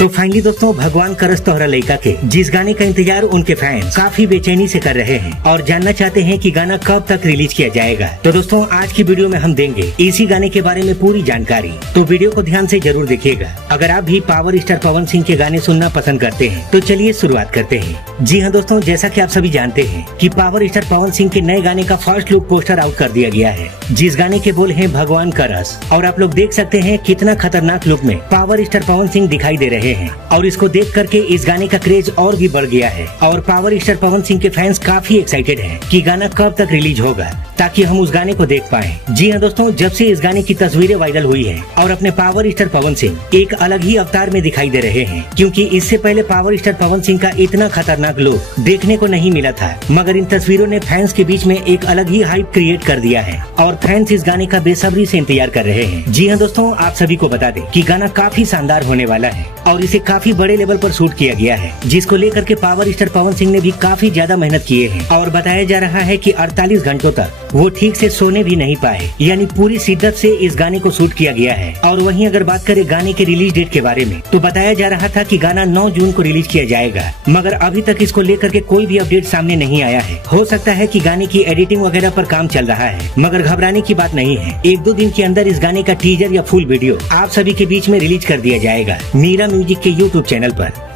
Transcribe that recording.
तो फाइनली दोस्तों भगवान करस तोहरा लइका के जिस गाने का इंतजार उनके फैंस काफी बेचैनी से कर रहे हैं और जानना चाहते हैं कि गाना कब तक रिलीज किया जाएगा। तो दोस्तों आज की वीडियो में हम देंगे इसी गाने के बारे में पूरी जानकारी, तो वीडियो को ध्यान से जरूर देखिएगा। अगर आप भी पावर स्टार पवन सिंह के गाने सुनना पसंद करते हैं तो चलिए शुरुआत करते हैं। जी हाँ दोस्तों, जैसा कि आप सभी जानते हैं कि पावर स्टार पवन सिंह के नए गाने का फर्स्ट लुक पोस्टर आउट कर दिया गया है, जिस गाने के बोल हैं भगवान का रस। और आप लोग देख सकते हैं कितना खतरनाक लुक में पावर स्टार पवन सिंह दिखाई दे रहे हैं और इसको देख करके इस गाने का क्रेज और भी बढ़ गया है और पावर स्टार पवन सिंह के फैंस काफी एक्साइटेड हैं कि गाना कब तक रिलीज होगा ताकि हम उस गाने को देख पाएं। जी हाँ दोस्तों, जब से इस गाने की तस्वीरें वायरल हुई है और अपने पावर स्टार पवन सिंह एक अलग ही अवतार में दिखाई दे रहे हैं, क्योंकि इससे पहले पावर स्टार पवन सिंह का इतना खतरनाक लुक देखने को नहीं मिला था। मगर इन तस्वीरों ने फैंस के बीच में एक अलग ही हाइप क्रिएट कर दिया है और फैंस इस गाने का बेसब्री से इंतजार कर रहे हैं। जी हाँ दोस्तों, आप सभी को बता दें कि गाना काफी शानदार होने वाला है और इसे काफी बड़े लेवल पर शूट किया गया है, जिसको लेकर के पावर स्टार पवन सिंह ने भी काफी ज्यादा मेहनत किए हैं और बताया जा रहा है कि 48 घंटों तक वो ठीक से सोने भी नहीं पाए, यानी पूरी शिद्दत से इस गाने को शूट किया गया है। और वहीं अगर बात करें गाने के रिलीज डेट के बारे में, तो बताया जा रहा था कि गाना 9 जून को रिलीज किया जाएगा, मगर अभी तक इसको लेकर के कोई भी अपडेट सामने नहीं आया है। हो सकता है कि गाने की एडिटिंग वगैरह पर काम चल रहा है, मगर घबराने की बात नहीं है। 1-2 दिन के अंदर इस गाने का टीजर या फुल वीडियो आप सभी के बीच में रिलीज कर दिया जाएगा मीरा म्यूजिक के यूट्यूब चैनल पर।